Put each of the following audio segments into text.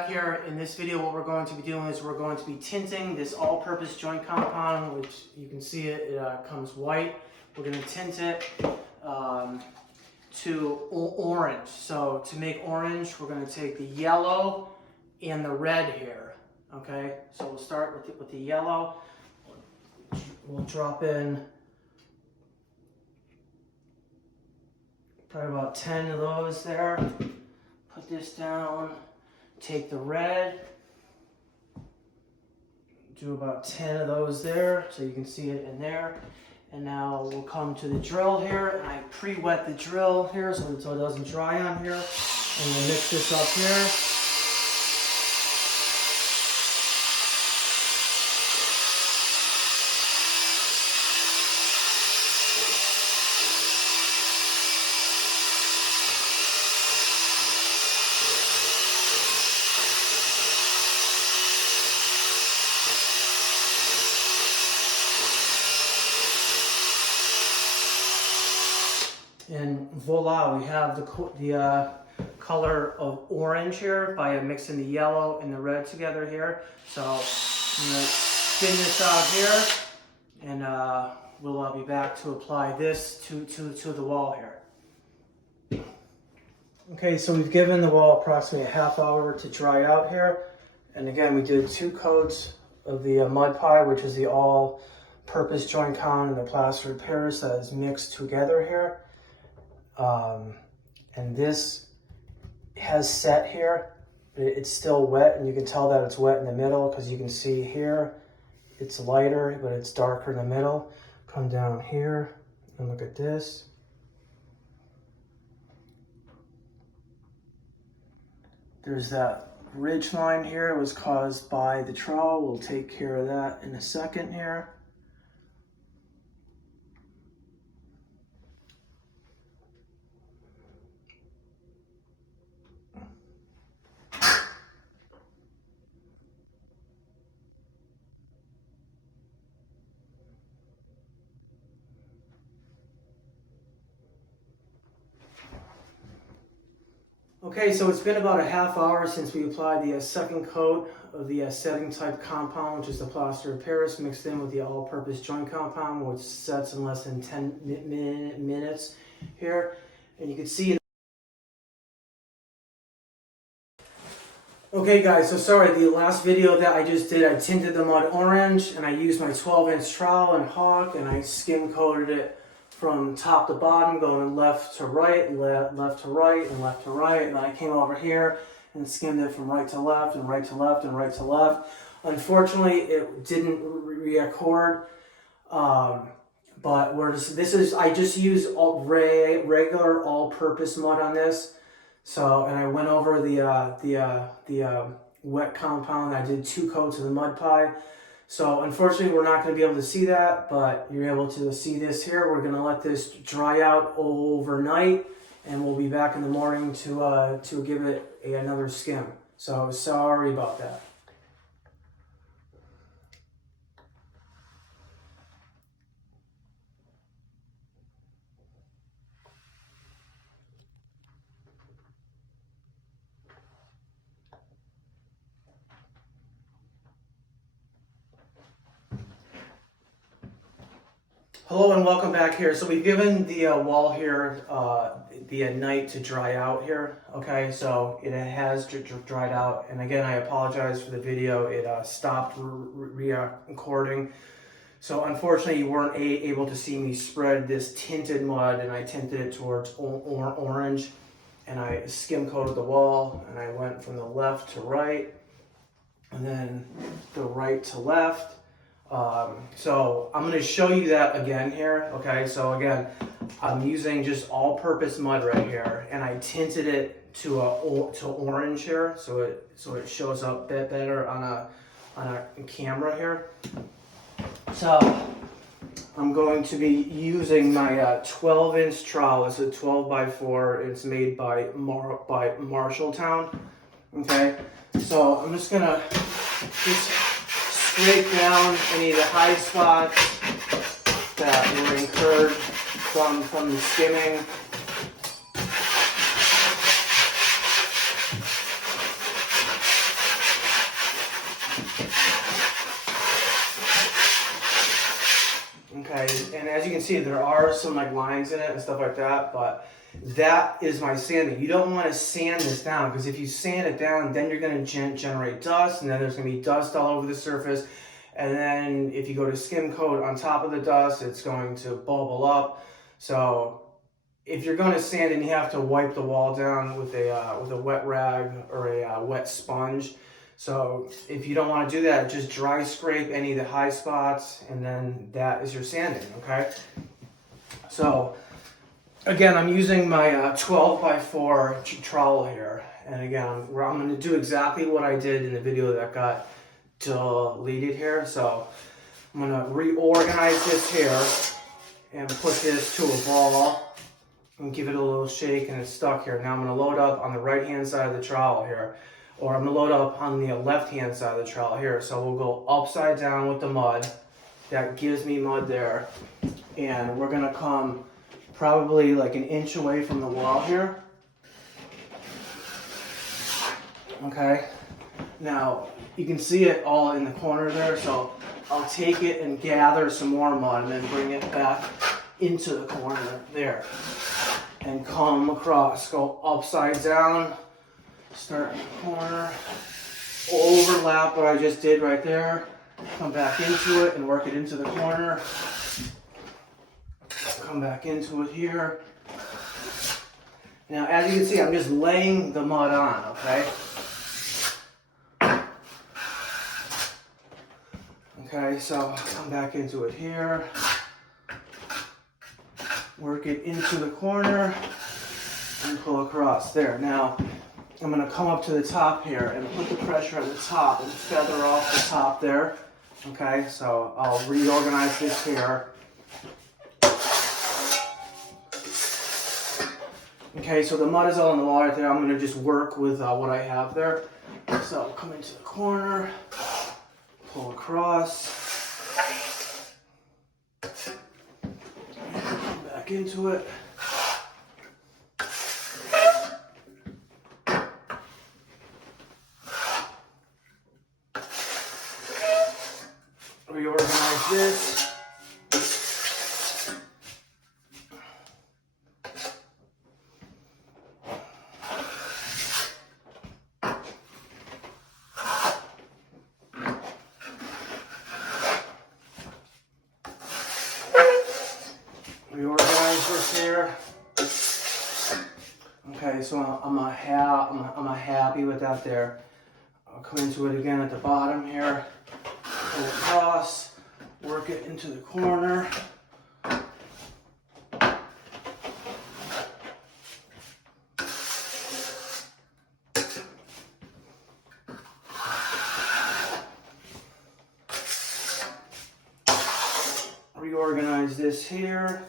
back here. In this video, what we're going to be doing is we're going to be tinting this all-purpose joint compound, which you can see it comes white. We're going to tint it to orange. So to make orange, we're going to take the yellow and the red here. Okay, so we'll start with the yellow. We'll drop in probably about 10 of those there. Put this down. Take the red. Do about 10 of those there so you can see it in there. And now we'll come to the drill here. And I pre-wet the drill here so it doesn't dry on here. And we'll mix this up here. And voila, we have the color of orange here by mixing the yellow and the red together here. So I'm going to spin this out here, and we'll be back to apply this to the wall here. Okay, so we've given the wall approximately a half hour to dry out here. And again, we did 2 coats of the mud pie, which is the all-purpose joint compound, and the plaster of Paris that is mixed together here. And this has set here, but it's still wet, and you can tell that it's wet in the middle because you can see here it's lighter, but it's darker in the middle. Come down here and look at this. There's that ridge line here. It was caused by the trowel. We'll take care of that in a second here. Okay, so it's been about a half hour since we applied the second coat of the setting type compound, which is the plaster of Paris mixed in with the all-purpose joint compound, which sets in less than 10 minutes here. And you can see. Okay guys, so sorry, the last video that I just did, I tinted the mud orange, and I used my 12-inch trowel and hawk, and I skim coated it from top to bottom, going left to right, left to right, and left to right. And then I came over here and skimmed it from right to left, and right to left, and right to left. Unfortunately, it didn't record. But I just used regular all-purpose mud on this. So, and I went over the wet compound. I did 2 coats of the mud pie. So unfortunately, we're not going to be able to see that, but you're able to see this here. We're going to let this dry out overnight, and we'll be back in the morning to give it another skim. So sorry about that. Hello and welcome back here. So we've given the wall here the night to dry out here. Okay, so it has dried out. And again, I apologize for the video. It stopped recording. So unfortunately, you weren't able to see me spread this tinted mud, and I tinted it towards orange. And I skim coated the wall, and I went from the left to right, and then the right to left. So I'm going to show you that again here. Okay, so again, I'm using just all-purpose mud right here, and I tinted it to orange here, so it shows up a bit better on a camera here. So I'm going to be using my 12-inch trowel. It's a 12x4. It's made by Marshalltown. Okay, so I'm just gonna scrape down any of the high spots that were incurred from the skimming. Okay, and as you can see, there are some like lines in it and stuff like that, but that is my sanding. You don't want to sand this down, because if you sand it down, then you're going to generate dust, and then there's going to be dust all over the surface. And then if you go to skim coat on top of the dust, it's going to bubble up. So if you're going to sand it, you have to wipe the wall down with a wet rag or a wet sponge. So if you don't want to do that, just dry scrape any of the high spots, and then that is your sanding, okay? So again, I'm using my 12x4 trowel here. And again, I'm going to do exactly what I did in the video that got deleted here. So I'm going to reorganize this here and put this to a ball and give it a little shake, and it's stuck here. Now I'm going to load up on the right hand side of the trowel here, or I'm going to load up on the left hand side of the trowel here. So we'll go upside down with the mud. That gives me mud there. And we're going to come probably like an inch away from the wall here. Okay. Now you can see it all in the corner there. So I'll take it and gather some more mud and then bring it back into the corner there. And come across, go upside down, start in the corner, overlap what I just did right there, come back into it and work it into the corner, come back into it here. Now as you can see, I'm just laying the mud on, okay? Okay, so come back into it here. Work it into the corner and pull across there. Now, I'm going to come up to the top here and put the pressure at the top and feather off the top there. Okay, so I'll reorganize this here. Okay, so the mud is all in the wall right there. I'm going to just work with what I have there. So I'll come into the corner, pull across. Into it. Reorganize this. Reorganize this here. Okay, so I'm happy with that there. I'll come into it again at the bottom here, pull across, work it into the corner. Reorganize this here.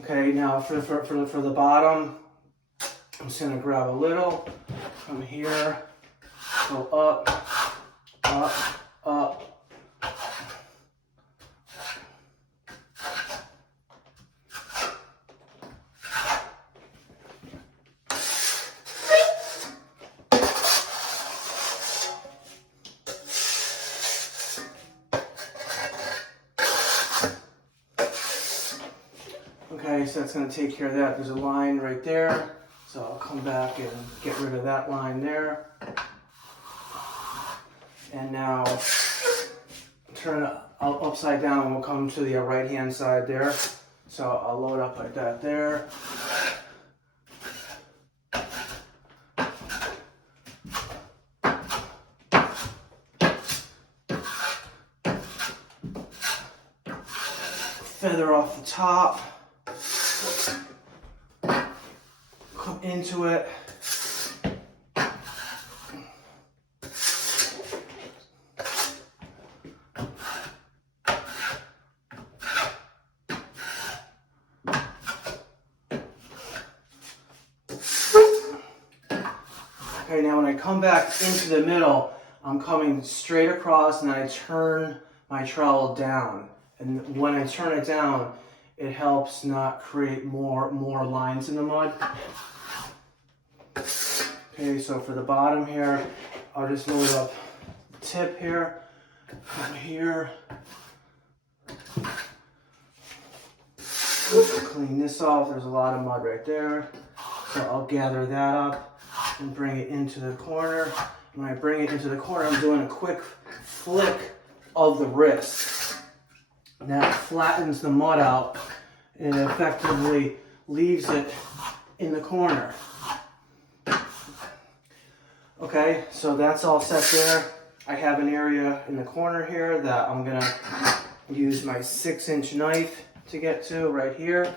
Okay, now for the bottom, I'm just gonna grab a little from here, go up, up, up. Okay, so that's going to take care of that. There's a line right there. So I'll come back and get rid of that line there. And now turn it upside down and we'll come to the right hand side there. So I'll load up like that there. Feather off the top. Come into it. Okay, now when I come back into the middle, I'm coming straight across and I turn my trowel down. And when I turn it down, it helps not create more lines in the mud. Okay, so for the bottom here, I'll just load up tip here, from here. Clean this off, there's a lot of mud right there. So I'll gather that up and bring it into the corner. When I bring it into the corner, I'm doing a quick flick of the wrist. And that flattens the mud out and effectively leaves it in the corner. Okay, so that's all set there. I have an area in the corner here that I'm gonna use my 6-inch knife to get to right here.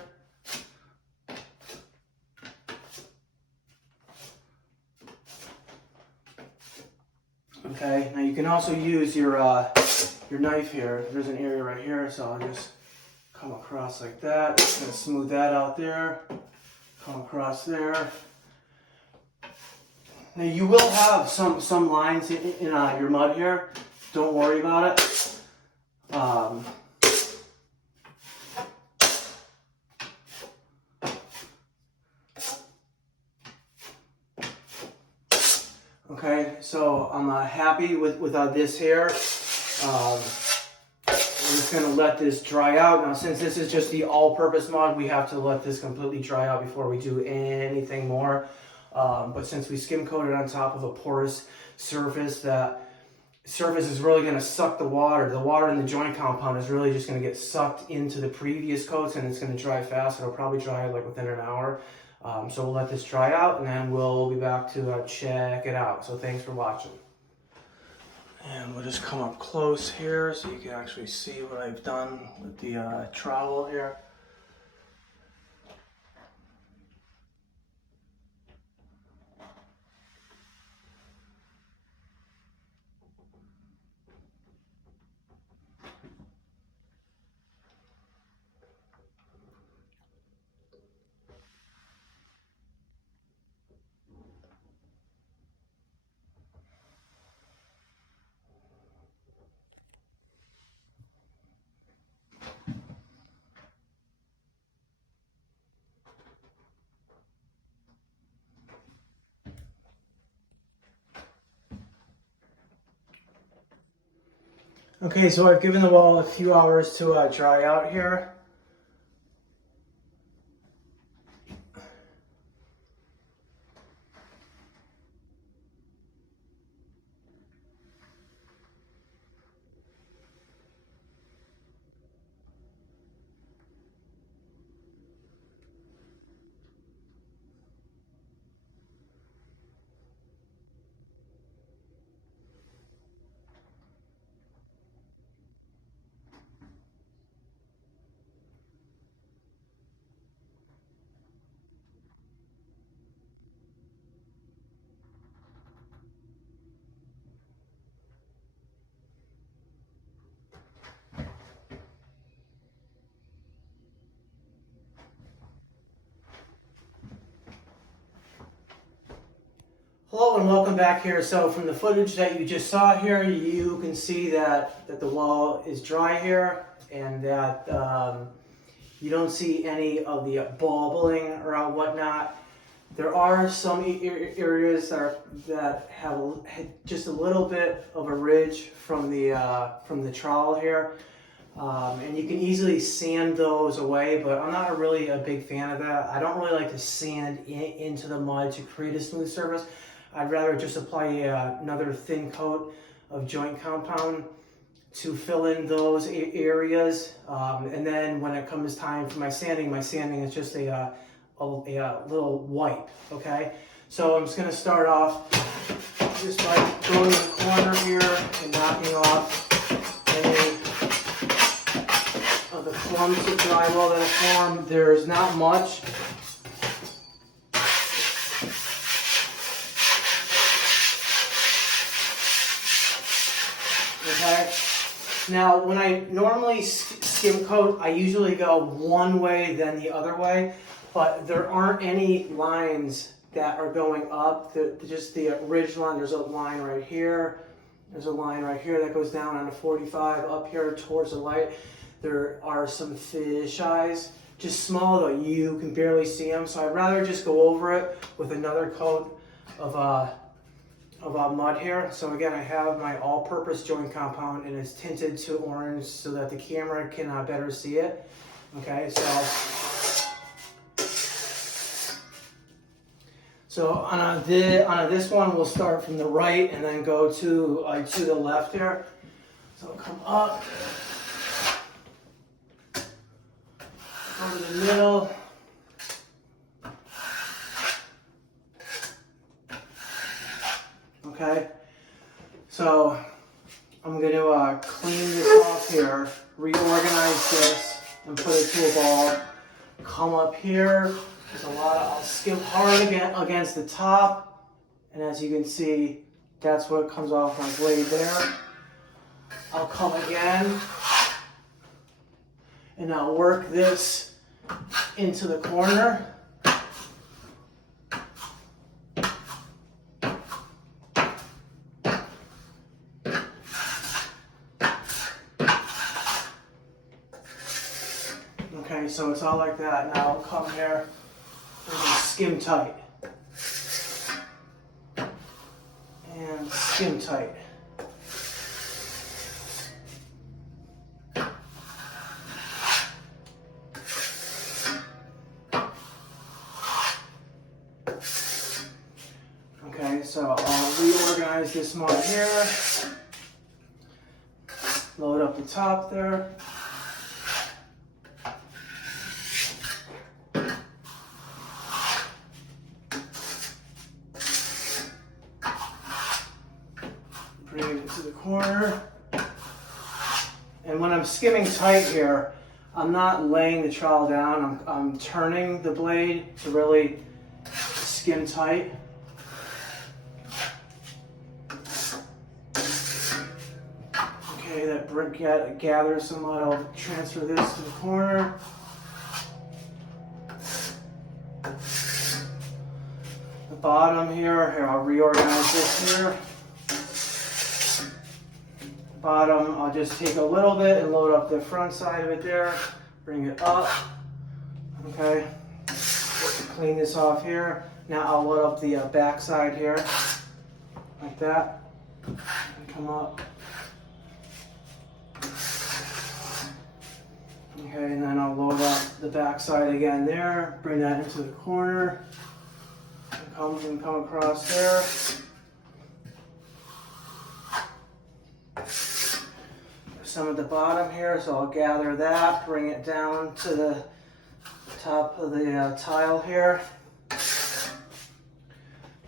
Okay, now you can also use your knife here. There's an area right here, so I'll just come across like that. Just gonna smooth that out there. Come across there. Now you will have some lines in your mud here. Don't worry about it. Okay, so I'm happy with this here. I'm just going to let this dry out. Now, since this is just the all-purpose mud, we have to let this completely dry out before we do anything more. But since we skim coated on top of a porous surface, that surface is really going to suck the water. The water in the joint compound is really just going to get sucked into the previous coats, and it's going to dry fast. It'll probably dry like within an hour. So we'll let this dry out, and then we'll be back to check it out. So thanks for watching. And we'll just come up close here so you can actually see what I've done with the trowel here. Okay, so I've given the wall a few hours to dry out here. Hello and welcome back here. So from the footage that you just saw here, you can see that the wall is dry here, and that you don't see any of the bubbling or whatnot. There are some areas that have just a little bit of a ridge from the trowel here, and you can easily sand those away. But I'm not really a big fan of that. I don't really like to sand into the mud to create a smooth surface. I'd rather just apply another thin coat of joint compound to fill in those areas. And then when it comes time for my sanding is just a little wipe, okay? So I'm just gonna start off just by going in the corner here and knocking off any of the clumps of drywall that have formed. There's not much. Okay. Now, when I normally skim coat, I usually go one way, then the other way, but there aren't any lines that are going up. Just the ridge line. There's a line right here. There's a line right here that goes down on a 45 up here towards the light. There are some fish eyes, just small though. You can barely see them. So I'd rather just go over it with another coat of of mud here. So again, I have my all-purpose joint compound and it's tinted to orange so that the camera can better see it. Okay, so on this one, we'll start from the right and then go to the left here. So I'll come up, go to the middle. Okay, so I'm going to clean this off here, reorganize this, and put it to a ball. Come up here. There's a lot of, I'll skim hard against the top, and as you can see, that's what comes off my blade there. I'll come again, and I'll work this into the corner. Okay, so it's all like that. Now I'll come here and skim tight. And skim tight. Okay, so I'll reorganize this mud here. Load up the top there. Bring it into the corner. And when I'm skimming tight here, I'm not laying the trowel down. I'm turning the blade to really skim tight. Okay, that gathers some mud. I'll transfer this to the corner. The bottom here, I'll reorganize this here. Bottom, I'll just take a little bit and load up the front side of it there. Bring it up. Okay. Clean this off here. Now I'll load up the back side here. Like that. And come up. Okay, and then I'll load up the back side again there. Bring that into the corner. And come across there. Some at the bottom here, so I'll gather that, bring it down to the top of the tile here.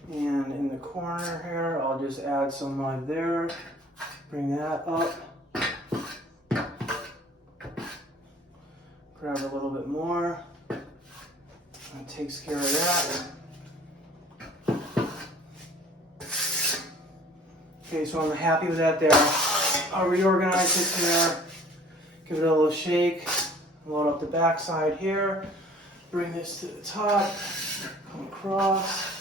And in the corner here, I'll just add some mud there, bring that up. Grab a little bit more. That takes care of that. Okay, so I'm happy with that there. I'll reorganize this here, give it a little shake, load up the back side here, bring this to the top, come across.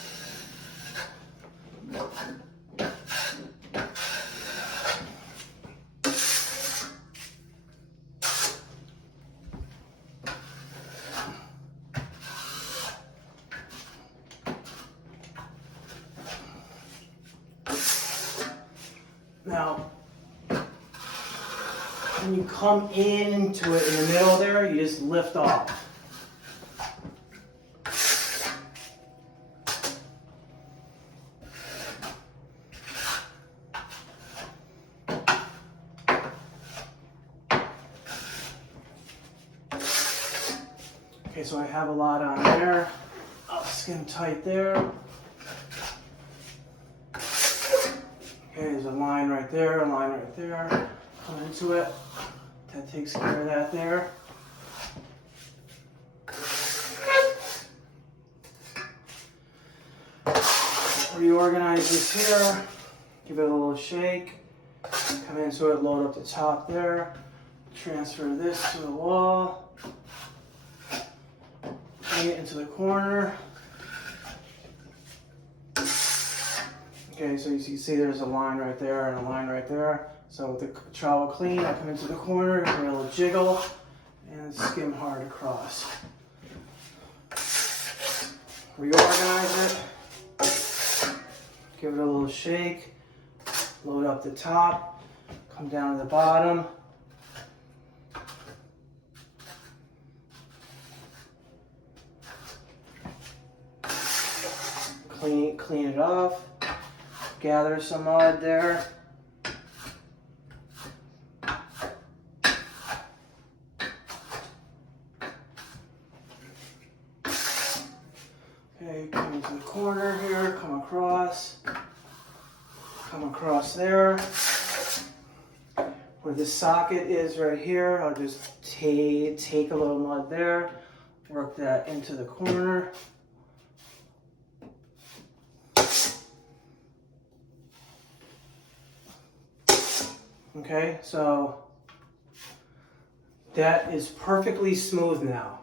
Now, when you come into it in the middle there, you just lift off. Okay, so I have a lot on there. I'll skim tight there. Okay, there's a line right there, a line right there. Come into it. That takes care of that there. Reorganize this here. Give it a little shake. Come into it, load up the top there. Transfer this to the wall. Bring it into the corner. Okay, so you see there's a line right there and a line right there. So with the trowel clean, I come into the corner, give it a little jiggle, and skim hard across. Reorganize it. give it a little shake, load up the top, come down to the bottom. Clean it off, gather some mud there. Okay, come to the corner here, come across there. Where the socket is right here, I'll just take a little mud there, work that into the corner. Okay, so that is perfectly smooth now.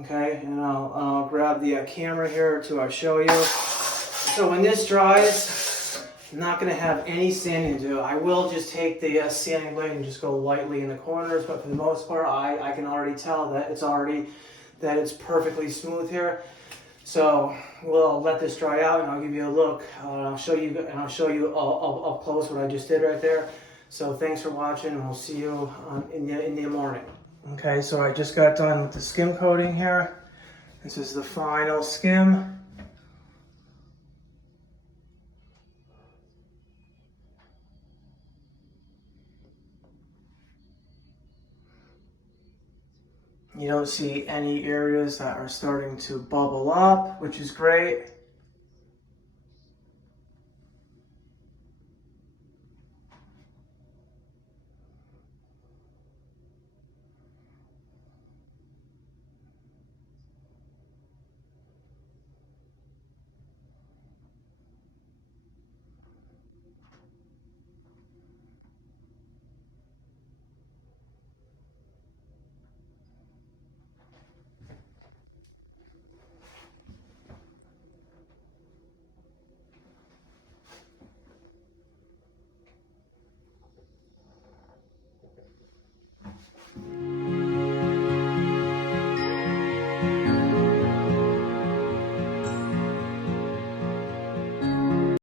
Okay, and I'll grab the camera here to show you. So when this dries, I'm not going to have any sanding to do. I will just take the sanding blade and just go lightly in the corners, but for the most part, I can already tell that it's perfectly smooth here. So we'll let this dry out, and I'll give you a look. I'll show you up close what I just did right there. So thanks for watching, and we'll see you in the morning. Okay, so I just got done with the skim coating here. This is the final skim. You don't see any areas that are starting to bubble up, which is great.